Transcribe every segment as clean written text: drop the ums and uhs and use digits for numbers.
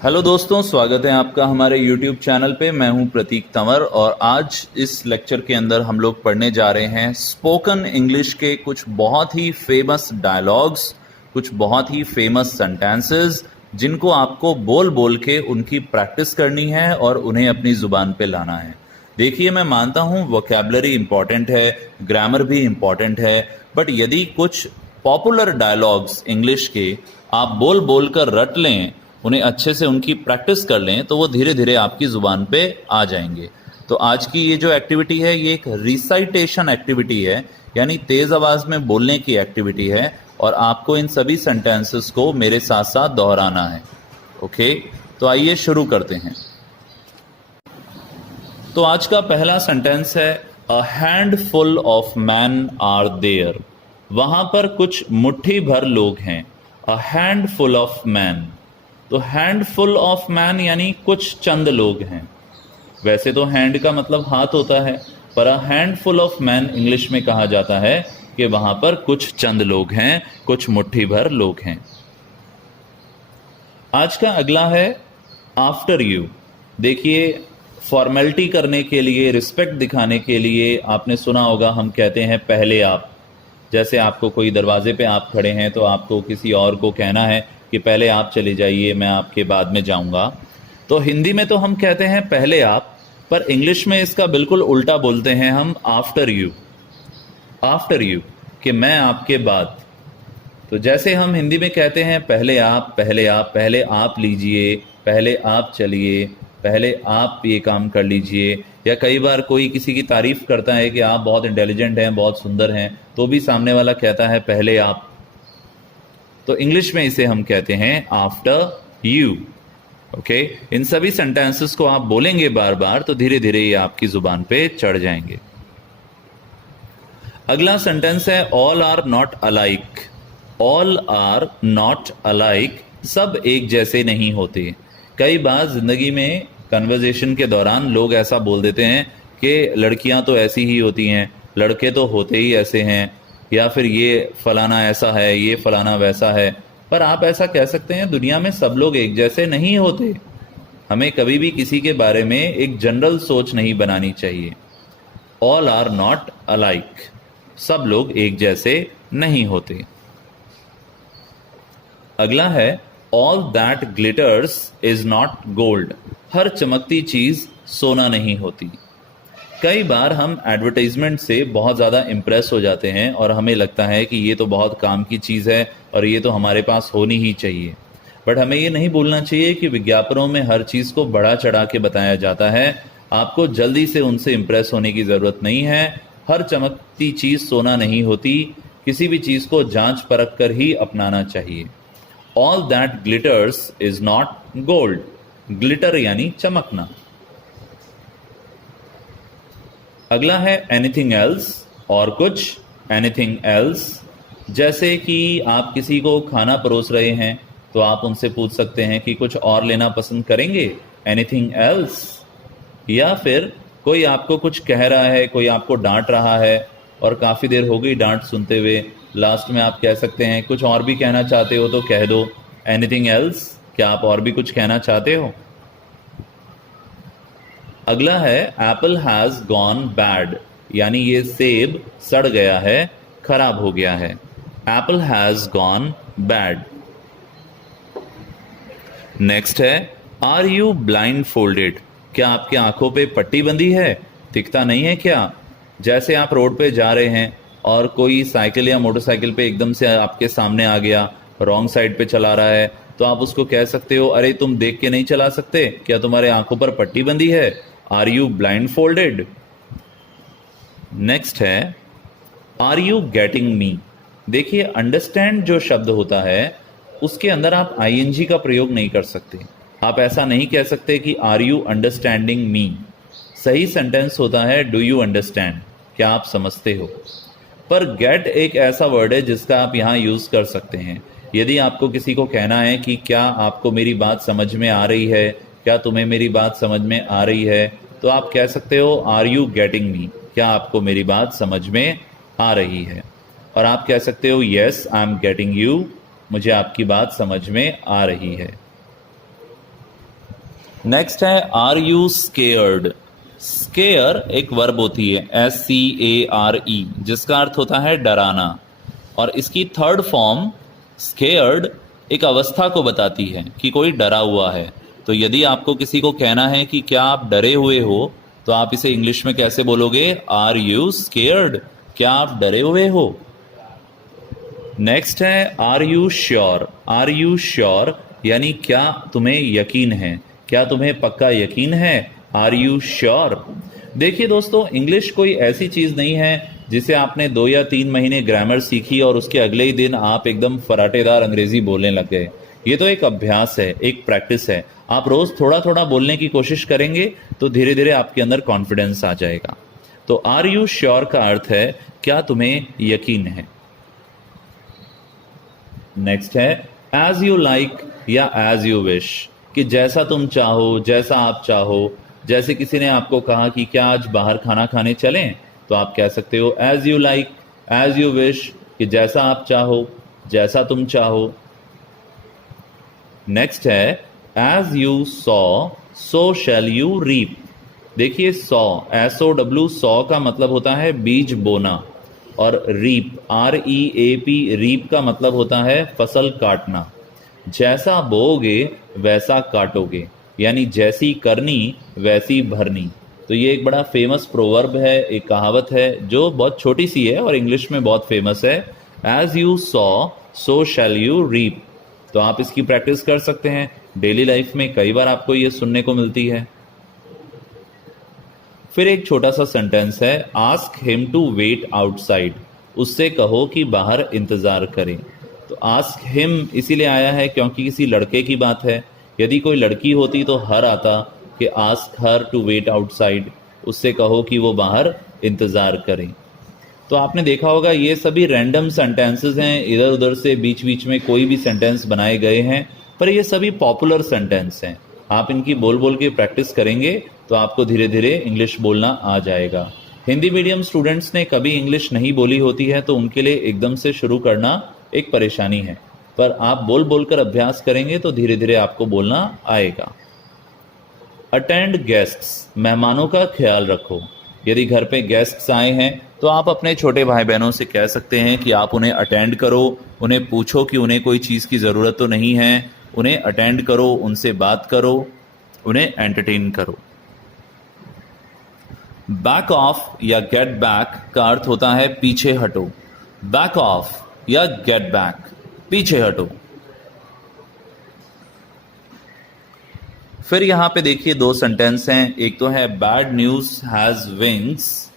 Hello दोस्तों, स्वागत है आपका हमारे YouTube चैनल पे। मैं हूं प्रतीक तंवर और आज इस लेक्चर के अंदर हम लोग पढ़ने जा रहे हैं स्पोकन इंग्लिश के कुछ बहुत ही फेमस डायलॉग्स, कुछ बहुत ही फेमस सेंटेंसेस जिनको आपको बोल बोल के उनकी प्रैक्टिस करनी है और उन्हें अपनी ज़ुबान पे लाना है। देखिए, मैं मानता हूं वोकैबुलरी इंपॉर्टेंट है, ग्रामर भी इंपॉर्टेंट है, बट यदि कुछ पॉपुलर डायलॉग्स इंग्लिश के आप बोल बोल कर रट लें, उन्हें अच्छे से उनकी प्रैक्टिस कर लें, तो वो धीरे धीरे आपकी ज़ुबान पे आ जाएंगे। तो आज की ये जो एक्टिविटी है, ये एक रिसाइटेशन एक्टिविटी है, यानी तेज़ आवाज़ में बोलने की एक्टिविटी है और आपको इन सभी सेंटेंसेस को मेरे साथ साथ दोहराना है। ओके, तो आइए शुरू करते हैं। तो आज का पहला सेंटेंस है a handful of man are there. वहां पर कुछ मुट्ठी भर लोग हैं। अ हैंडफुल ऑफ मैन, तो हैंडफुल ऑफ मैन यानी कुछ चंद लोग हैं। वैसे तो हैंड का मतलब हाथ होता है, पर अ हैंडफुल ऑफ मैन इंग्लिश में कहा जाता है कि वहां पर कुछ चंद लोग हैं, कुछ मुट्ठी भर लोग हैं। आज का अगला है आफ्टर यू। देखिए, फॉर्मेलिटी करने के लिए, रिस्पेक्ट दिखाने के लिए आपने सुना होगा हम कहते हैं पहले आप। जैसे आपको कोई दरवाजे पे आप खड़े हैं तो आपको किसी और को कहना है कि पहले आप चले जाइए, मैं आपके बाद में जाऊंगा। तो हिंदी में तो हम कहते हैं पहले आप, पर इंग्लिश में इसका बिल्कुल उल्टा बोलते हैं हम आफ्टर यू। आफ्टर यू, कि मैं आपके बाद। तो जैसे हम हिंदी में कहते हैं पहले आप, पहले आप, पहले आप लीजिए, पहले आप चलिए, पहले आप ये काम कर लीजिए, या कई बार कोई किसी की तारीफ करता है कि आप बहुत इंटेलिजेंट हैं, बहुत सुंदर हैं, तो भी सामने वाला कहता है पहले आप। तो इंग्लिश में इसे हम कहते हैं आफ्टर यू। ओके, इन सभी सेंटेंसेस को आप बोलेंगे बार बार तो धीरे धीरे ये आपकी जुबान पे चढ़ जाएंगे। अगला सेंटेंस है all are not alike. All are not alike, सब एक जैसे नहीं होते। कई बार जिंदगी में कन्वर्जेशन के दौरान लोग ऐसा बोल देते हैं कि लड़कियां तो ऐसी ही होती हैं, लड़के तो होते ही ऐसे हैं, या फिर ये फलाना ऐसा है, ये फलाना वैसा है। पर आप ऐसा कह सकते हैं, दुनिया में सब लोग एक जैसे नहीं होते। हमें कभी भी किसी के बारे में एक जनरल सोच नहीं बनानी चाहिए। ऑल आर नॉट अलाइक, सब लोग एक जैसे नहीं होते। अगला है all that glitters is not gold. हर चमकती चीज सोना नहीं होती। कई बार हम एडवर्टाइजमेंट से बहुत ज़्यादा इम्प्रेस हो जाते हैं और हमें लगता है कि ये तो बहुत काम की चीज़ है और ये तो हमारे पास होनी ही चाहिए। बट हमें ये नहीं भूलना चाहिए कि विज्ञापनों में हर चीज़ को बढ़ा चढ़ा के बताया जाता है। आपको जल्दी से उनसे इम्प्रेस होने की ज़रूरत नहीं है। हर चमकती चीज़ सोना नहीं होती। किसी भी चीज़ को जांच परख कर ही अपनाना चाहिए। All that glitters is not gold. Glitter यानी चमकना। अगला है एनीथिंग एल्स, और कुछ। एनीथिंग एल्स, जैसे कि आप किसी को खाना परोस रहे हैं तो आप उनसे पूछ सकते हैं कि कुछ और लेना पसंद करेंगे, एनीथिंग एल्स। या फिर कोई आपको कुछ कह रहा है, कोई आपको डांट रहा है और काफ़ी देर हो गई डांट सुनते हुए, लास्ट में आप कह सकते हैं कुछ और भी कहना चाहते हो तो कह दो, एनीथिंग एल्स। क्या आप और भी कुछ कहना चाहते हो? अगला है एप्पल हैज गॉन बैड, यानी ये सेब सड़ गया है, खराब हो गया है। Apple has gone bad. Next है आर यू ब्लाइंड फोल्डेड। क्या आपके आंखों पे पट्टी बंधी है, दिखता नहीं है क्या? जैसे आप रोड पे जा रहे हैं और कोई साइकिल या मोटरसाइकिल पे एकदम से आपके सामने आ गया, रॉन्ग साइड पे चला रहा है, तो आप उसको कह सकते हो, अरे तुम देख के नहीं चला सकते क्या? तुम्हारे आंखों पर पट्टी बंधी है? Are you blindfolded? Next है आर यू गेटिंग मी। देखिए, अंडरस्टैंड जो शब्द होता है उसके अंदर आप आईएनजी का प्रयोग नहीं कर सकते। आप ऐसा नहीं कह सकते कि आर यू अंडरस्टैंडिंग मी। सही सेंटेंस होता है डू यू अंडरस्टैंड, क्या आप समझते हो? पर गेट एक ऐसा वर्ड है जिसका आप यहाँ यूज कर सकते हैं। यदि आपको किसी को कहना है कि क्या आपको मेरी बात समझ में आ रही है, क्या तुम्हें मेरी बात समझ में आ रही है, तो आप कह सकते हो आर यू गेटिंग मी, क्या आपको मेरी बात समझ में आ रही है? और आप कह सकते हो yes I am getting you, मुझे आपकी बात समझ में आ रही है। नेक्स्ट है आर यू स्केयर्ड। स्केयर एक वर्ब होती है SCARE, जिसका अर्थ होता है डराना, और इसकी थर्ड फॉर्म स्केयर्ड एक अवस्था को बताती है कि कोई डरा हुआ है। तो यदि आपको किसी को कहना है कि क्या आप डरे हुए हो, तो आप इसे इंग्लिश में कैसे बोलोगे? आर यू स्केयर्ड, क्या आप डरे हुए हो? नेक्स्ट है are you sure. Are you sure यानी क्या तुम्हें यकीन है, क्या तुम्हें पक्का यकीन है? Are you sure. देखिए दोस्तों, इंग्लिश कोई ऐसी चीज नहीं है जिसे आपने 2 या 3 महीने ग्रामर सीखी और उसके अगले ही दिन आप एकदम फराटेदार अंग्रेजी बोलने लग गए। ये तो एक अभ्यास है, एक प्रैक्टिस है। आप रोज थोड़ा थोड़ा बोलने की कोशिश करेंगे तो धीरे धीरे आपके अंदर कॉन्फिडेंस आ जाएगा। तो आर यू श्योर का अर्थ है क्या तुम्हें यकीन है। नेक्स्ट है एज यू लाइक या एज यू विश, कि जैसा तुम चाहो, जैसा आप चाहो। जैसे किसी ने आपको कहा कि क्या आज बाहर खाना खाने चलें, तो आप कह सकते हो as you like, as you wish, कि जैसा आप चाहो, जैसा तुम चाहो। नेक्स्ट है as you sow so shall you reap. देखिए सॉ, SOW, सॉ का मतलब होता है बीज बोना, और रीप, REAP, रीप का मतलब होता है फसल काटना। जैसा बोओगे वैसा काटोगे, यानी जैसी करनी वैसी भरनी। तो ये एक बड़ा फेमस प्रोवर्ब है, एक कहावत है जो बहुत छोटी सी है और इंग्लिश में बहुत फेमस है। As you sow so shall you reap. तो आप इसकी प्रैक्टिस कर सकते हैं डेली लाइफ में, कई बार आपको ये सुनने को मिलती है। फिर एक छोटा सा सेंटेंस है ask him to wait outside. उससे कहो कि बाहर इंतजार करें। तो आस्क हिम इसीलिए आया है क्योंकि किसी लड़के की बात है। यदि कोई लड़की होती तो हर आता कि ask her to wait outside, उससे कहो कि वो बाहर इंतजार करें। तो आपने देखा होगा ये सभी रैंडम सेंटेंसेस हैं, इधर उधर से बीच बीच में कोई भी सेंटेंस बनाए गए हैं, पर ये सभी पॉपुलर सेंटेंस हैं। आप इनकी बोल बोल के प्रैक्टिस करेंगे तो आपको धीरे धीरे इंग्लिश बोलना आ जाएगा। हिंदी मीडियम स्टूडेंट्स ने कभी इंग्लिश नहीं बोली होती है तो उनके लिए एकदम से शुरू करना एक परेशानी है, पर आप बोल बोलकर अभ्यास करेंगे तो धीरे धीरे आपको बोलना आएगा। अटेंड गेस्ट्स, मेहमानों का ख्याल रखो। यदि घर पे गेस्ट्स आए हैं तो आप अपने छोटे भाई बहनों से कह सकते हैं कि आप उन्हें अटेंड करो, उन्हें पूछो कि उन्हें कोई चीज़ की ज़रूरत तो नहीं है, उन्हें अटेंड करो, उनसे बात करो, उन्हें एंटरटेन करो। बैक ऑफ या गेट बैक का अर्थ होता है पीछे हटो। बैक ऑफ या गेट बैक, पीछे हटो। फिर यहां पे देखिए 2 सेंटेंस हैं। एक तो है बैड न्यूज हैज विंग्स,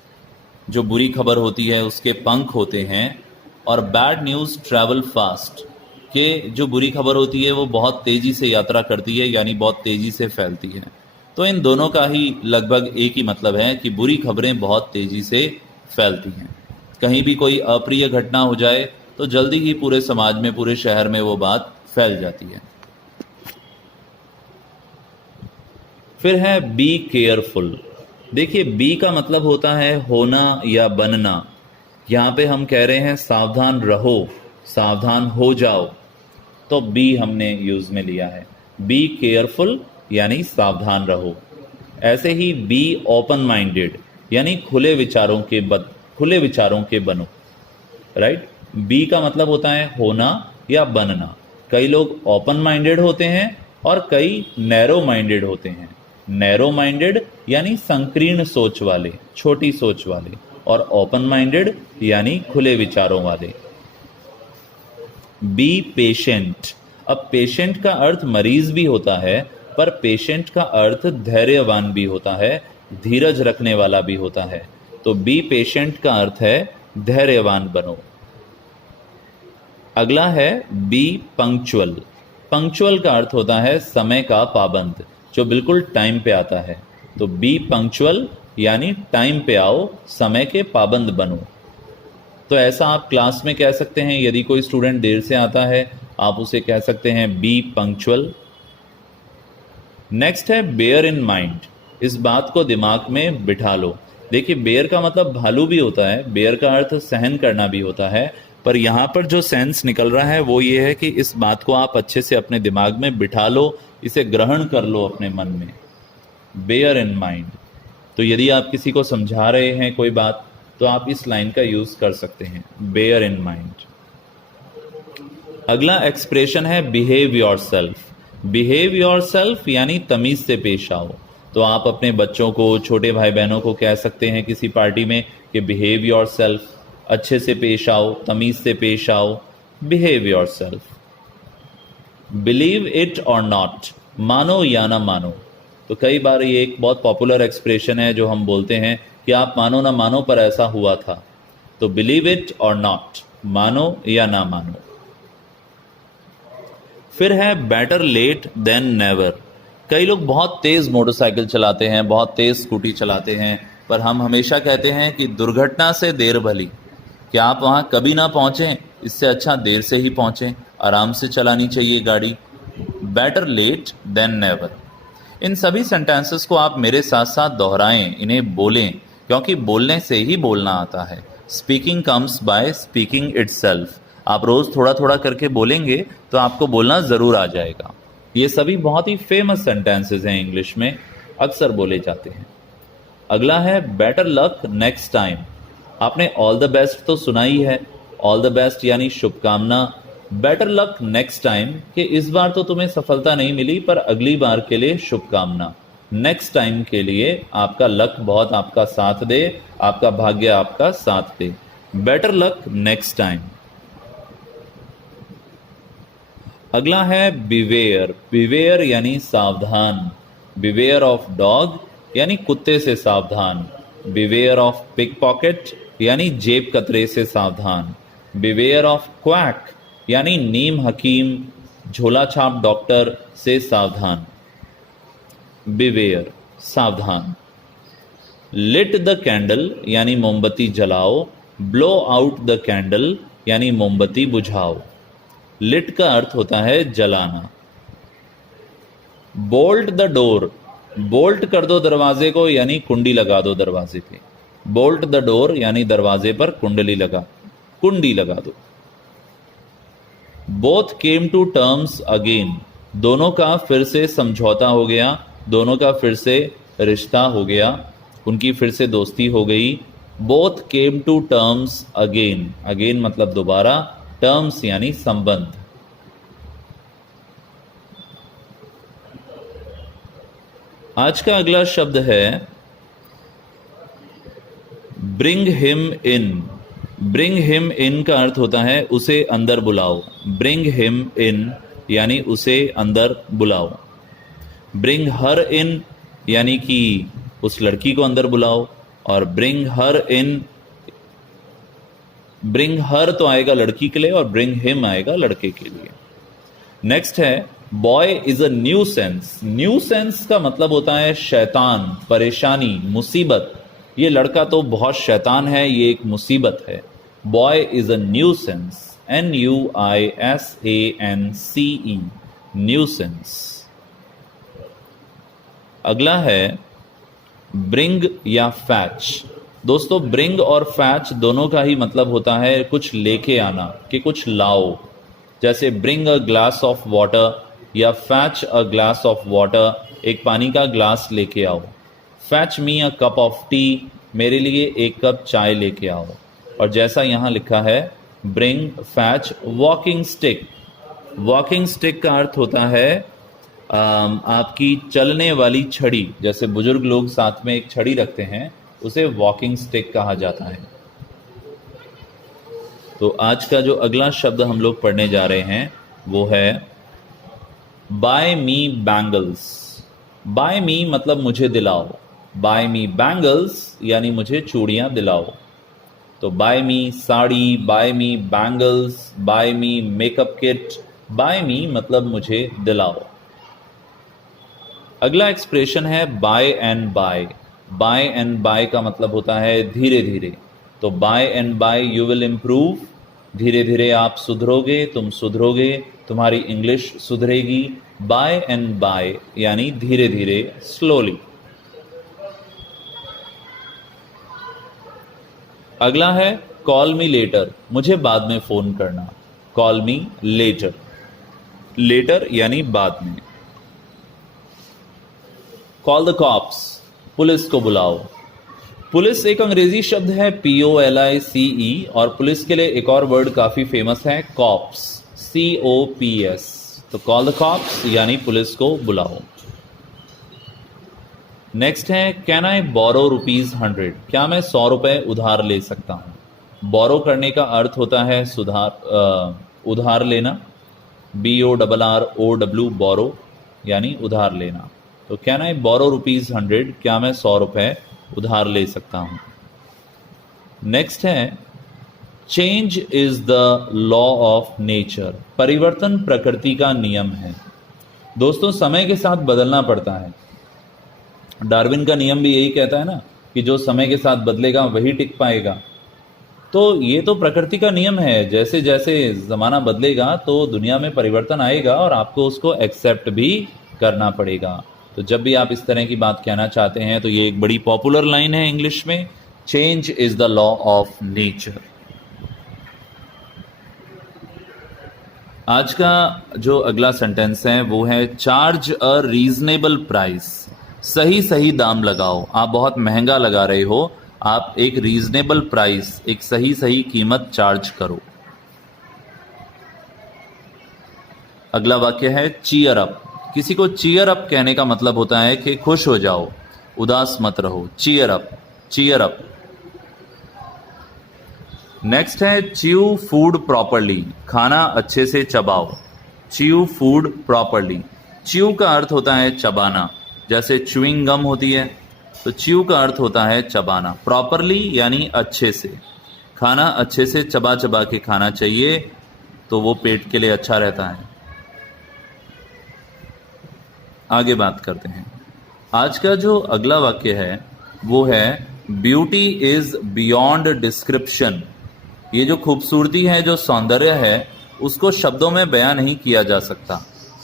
जो बुरी खबर होती है उसके पंख होते हैं, और बैड न्यूज ट्रैवल फास्ट, के जो बुरी खबर होती है वो बहुत तेजी से यात्रा करती है, यानी बहुत तेजी से फैलती है। तो इन दोनों का ही लगभग एक ही मतलब है कि बुरी खबरें बहुत तेजी से फैलती हैं। कहीं भी कोई अप्रिय घटना हो जाए तो जल्दी ही पूरे समाज में, पूरे शहर में वो बात फैल जाती है। फिर है बी केयरफुल। देखिए बी का मतलब होता है होना या बनना। यहाँ पे हम कह रहे हैं सावधान रहो, सावधान हो जाओ, तो बी हमने यूज में लिया है। बी केयरफुल यानी सावधान रहो। ऐसे ही बी ओपन माइंडेड यानी खुले विचारों के बनो। राइट, बी का मतलब होता है होना या बनना। कई लोग ओपन माइंडेड होते हैं और कई नैरो माइंडेड होते हैं। नैरो माइंडेड यानी संकीर्ण सोच वाले, छोटी सोच वाले, और ओपन माइंडेड यानी खुले विचारों वाले। Be patient. अब पेशेंट का अर्थ मरीज भी होता है, पर पेशेंट का अर्थ धैर्यवान भी होता है, धीरज रखने वाला भी होता है। तो बी पेशेंट का अर्थ है धैर्यवान बनो। अगला है बी पंक्चुअल। पंक्चुअल का अर्थ होता है समय का पाबंद, जो बिल्कुल टाइम पे आता है। तो बी पंक्चुअल यानी टाइम पे आओ, समय के पाबंद बनो। तो ऐसा आप क्लास में कह सकते हैं। यदि कोई स्टूडेंट देर से आता है आप उसे कह सकते हैं बी पंक्चुअल। नेक्स्ट है बेयर इन माइंड। इस बात को दिमाग में बिठा लो। देखिए बेयर का मतलब भालू भी होता है, बेयर का अर्थ सहन करना भी होता है, पर यहां पर जो सेंस निकल रहा है वो ये है कि इस बात को आप अच्छे से अपने दिमाग में बिठा लो, इसे ग्रहण कर लो अपने मन में, बेयर इन माइंड। तो यदि आप किसी को समझा रहे हैं कोई बात, तो आप इस लाइन का यूज कर सकते हैं, बेयर इन माइंड। अगला एक्सप्रेशन है behave your self. Behave your self यानी तमीज से पेश आओ। तो आप अपने बच्चों को, छोटे भाई बहनों को कह सकते हैं किसी पार्टी में कि बिहेव योर सेल्फ, अच्छे से पेश आओ, तमीज से पेश आओ, behave your self. Believe it और नॉट, मानो या ना मानो। तो कई बार ये एक बहुत पॉपुलर एक्सप्रेशन है जो हम बोलते हैं कि आप मानो ना मानो पर ऐसा हुआ था। तो बिलीव इट और नॉट, मानो या ना मानो। फिर है बेटर लेट देन नेवर। कई लोग बहुत तेज मोटरसाइकिल चलाते हैं, बहुत तेज स्कूटी चलाते हैं, पर हम हमेशा कहते हैं कि दुर्घटना से देर भली। क्या आप वहां कभी ना पहुंचें, इससे अच्छा देर से ही पहुंचें। आराम से चलानी चाहिए गाड़ी। Better late than never. इन सभी सेंटेंसेस को आप मेरे साथ साथ दोहराएं, इन्हें बोलें, क्योंकि बोलने से ही बोलना आता है। Speaking comes by speaking itself. आप रोज थोड़ा थोड़ा करके बोलेंगे तो आपको बोलना जरूर आ जाएगा। ये सभी बहुत ही फेमस सेंटेंसेस हैं, इंग्लिश में अक्सर बोले जाते हैं। अगला है बेटर लक नेक्स्ट टाइम। आपने ऑल द बेस्ट तो सुना ही है। ऑल द बेस्ट यानी शुभकामना। बेटर लक नेक्स्ट टाइम कि इस बार तो तुम्हें सफलता नहीं मिली, पर अगली बार के लिए शुभकामना। नेक्स्ट टाइम के लिए आपका लक बहुत आपका साथ दे, आपका भाग्य आपका साथ दे। Better luck next time. अगला है बिवेयर। बिवेयर यानी सावधान। बिवेयर ऑफ डॉग यानी कुत्ते से सावधान। बिवेयर ऑफ पिक पॉकेट यानी जेब कतरे से सावधान। बिवेयर ऑफ क्वैक यानी नीम हकीम, झोला छाप डॉक्टर से सावधान। बिवेयर, सावधान। लिट द कैंडल यानी मोमबत्ती जलाओ। ब्लो आउट द कैंडल यानी मोमबत्ती बुझाओ। लिट का अर्थ होता है जलाना। बोल्ट द डोर, बोल्ट कर दो दरवाजे को यानी कुंडी लगा दो दरवाजे पे। बोल्ट द डोर यानी दरवाजे पर कुंडी लगा दो। Both came to terms again, दोनों का फिर से समझौता हो गया, दोनों का फिर से रिश्ता हो गया, उनकी फिर से दोस्ती हो गई। Both came to terms again, again मतलब दोबारा, टर्म्स यानी संबंध। आज का अगला शब्द है bring him in. Bring him in का अर्थ होता है उसे अंदर बुलाओ। ब्रिंग हिम इन यानी उसे अंदर बुलाओ। ब्रिंग हर इन यानी कि उस लड़की को अंदर बुलाओ। और ब्रिंग हर इन, ब्रिंग हर तो आएगा लड़की के लिए और ब्रिंग हिम आएगा लड़के के लिए। नेक्स्ट है boy is a new sense. New sense का मतलब होता है शैतान, परेशानी, मुसीबत। ये लड़का तो बहुत शैतान है, ये एक मुसीबत है। Boy is a new sense, NUISANCE, new sense. अगला है ब्रिंग या फैच। दोस्तों ब्रिंग और फैच दोनों का ही मतलब होता है कुछ लेके आना, कि कुछ लाओ। जैसे bring a glass of water या fetch a glass of water, एक पानी का ग्लास लेके आओ। Fetch me a cup of tea, मेरे लिए एक कप चाय लेके आओ। और जैसा यहां लिखा है bring fetch walking stick. Walking stick का अर्थ होता है आपकी चलने वाली छड़ी। जैसे बुजुर्ग लोग साथ में एक छड़ी रखते हैं, उसे वॉकिंग स्टिक कहा जाता है। तो आज का जो अगला शब्द हम लोग पढ़ने जा रहे हैं वो है bye me bangles. Buy me मतलब मुझे दिलाओ। बाय मी बैंगल्स यानी मुझे चूड़ियां दिलाओ। तो buy me sari, buy me bangles, buy me makeup kit. Buy me मतलब मुझे दिलाओ। अगला एक्सप्रेशन है by and by. By and by का मतलब होता है धीरे धीरे। तो by and by you will improve, धीरे धीरे आप सुधरोगे, तुम सुधरोगे, तुम्हारी इंग्लिश सुधरेगी। बाय एंड बाय यानी धीरे धीरे, स्लोली। अगला है कॉल मी लेटर, मुझे बाद में फोन करना, कॉल मी लेटर, लेटर यानी बाद में। कॉल द कॉप्स, पुलिस को बुलाओ। पुलिस एक अंग्रेजी शब्द है POLICE, और पुलिस के लिए एक और वर्ड काफी फेमस है कॉप्स, COPS। तो कॉल द कॉप्स यानी पुलिस को बुलाओ। नेक्स्ट है कैन आई बोरो ₹100, क्या मैं 100 रुपए उधार ले सकता हूं। बोरो करने का अर्थ होता है उधार लेना, BORROW, बोरो यानी उधार लेना। तो कैन आई बोरो ₹100, क्या मैं 100 रुपए उधार ले सकता हूं। नेक्स्ट है change is the law of nature, परिवर्तन प्रकृति का नियम है। दोस्तों समय के साथ बदलना पड़ता है। डार्विन का नियम भी यही कहता है ना कि जो समय के साथ बदलेगा वही टिक पाएगा। तो ये तो प्रकृति का नियम है, जैसे जैसे ज़माना बदलेगा तो दुनिया में परिवर्तन आएगा और आपको उसको एक्सेप्ट भी करना पड़ेगा। तो जब भी आप इस तरह की बात कहना चाहते हैं तो ये एक बड़ी पॉपुलर लाइन है इंग्लिश में, change is the law of nature. आज का जो अगला सेंटेंस है वो है चार्ज अ रीजनेबल प्राइस, सही सही दाम लगाओ। आप बहुत महंगा लगा रहे हो, आप एक रीजनेबल प्राइस, एक सही सही कीमत चार्ज करो। अगला वाक्य है चीयर अप, किसी को चीयर अप कहने का मतलब होता है कि खुश हो जाओ, उदास मत रहो। Cheer up, cheer up. Next है च्यू फूड प्रॉपरली, खाना अच्छे से चबाओ। च्यू फूड प्रॉपरली, च्यू का अर्थ होता है चबाना, जैसे च्यूइंग गम होती है, तो च्यू का अर्थ होता है चबाना। प्रॉपरली यानी अच्छे से, खाना अच्छे से चबा चबा के खाना चाहिए, तो वो पेट के लिए अच्छा रहता है। आगे बात करते हैं। आज का जो अगला वाक्य है वो है ब्यूटी इज बियॉन्ड डिस्क्रिप्शन। ये जो खूबसूरती है, जो सौंदर्य है, उसको शब्दों में बयां नहीं किया जा सकता,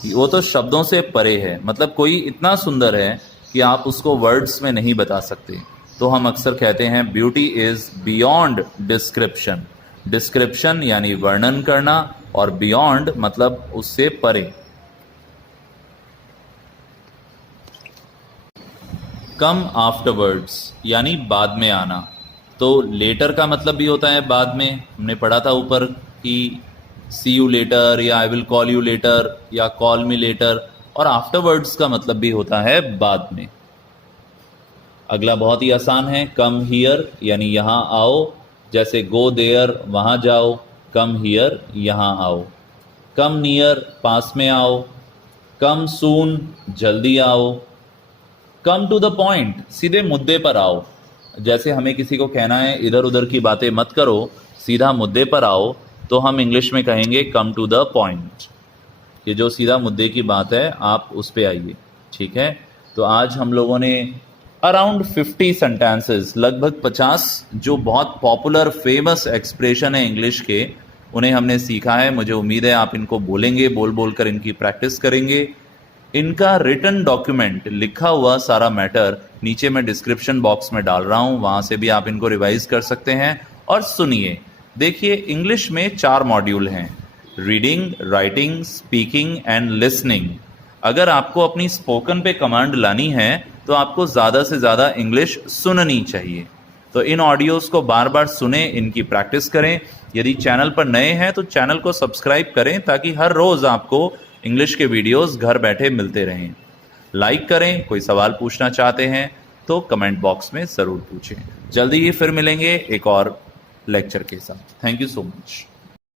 वो तो शब्दों से परे है। मतलब कोई इतना सुंदर है कि आप उसको वर्ड्स में नहीं बता सकते। तो हम अक्सर कहते हैं beauty is beyond description. Description यानी वर्णन करना, और बियॉन्ड मतलब उससे परे। कम आफ्टरवर्ड्स यानी बाद में आना। तो लेटर का मतलब भी होता है बाद में, हमने पढ़ा था ऊपर कि सी यू लेटर या I will call you later या कॉल मी लेटर। और आफ्टरवर्ड्स का मतलब भी होता है बाद में। अगला बहुत ही आसान है, कम हियर यानी यहाँ आओ। जैसे गो देयर वहाँ जाओ, कम हियर यहाँ आओ। कम नियर पास में आओ। कम सून जल्दी आओ। कम टू द पॉइंट सीधे मुद्दे पर आओ। जैसे हमें किसी को कहना है इधर उधर की बातें मत करो, सीधा मुद्दे पर आओ, तो हम इंग्लिश में कहेंगे कम टू द पॉइंट। कि जो सीधा मुद्दे की बात है आप उस पे आइए। ठीक है, तो आज हम लोगों ने अराउंड 50 सेंटेंसेस, लगभग 50 जो बहुत पॉपुलर फेमस एक्सप्रेशन है इंग्लिश के, उन्हें हमने सीखा है। मुझे उम्मीद है आप इनको बोलेंगे, बोल बोल कर इनकी प्रैक्टिस करेंगे। इनका रिटन डॉक्यूमेंट, लिखा हुआ सारा मैटर नीचे मैं डिस्क्रिप्शन बॉक्स में डाल रहा हूं, वहां से भी आप इनको रिवाइज कर सकते हैं। और सुनिए, देखिए इंग्लिश में 4 मॉड्यूल हैं, reading, writing, speaking and listening. अगर आपको अपनी स्पोकन पे कमांड लानी है तो आपको ज़्यादा से ज़्यादा इंग्लिश सुननी चाहिए। तो इन ऑडियोज़ को बार बार सुने, इनकी प्रैक्टिस करें। यदि चैनल पर नए हैं तो चैनल को सब्सक्राइब करें ताकि हर रोज़ आपको इंग्लिश के वीडियोस घर बैठे मिलते रहें। लाइक करें, कोई सवाल पूछना चाहते हैं तो कमेंट बॉक्स में ज़रूर पूछें। जल्दी ही फिर मिलेंगे एक और लेक्चर के साथ। Thank you so much.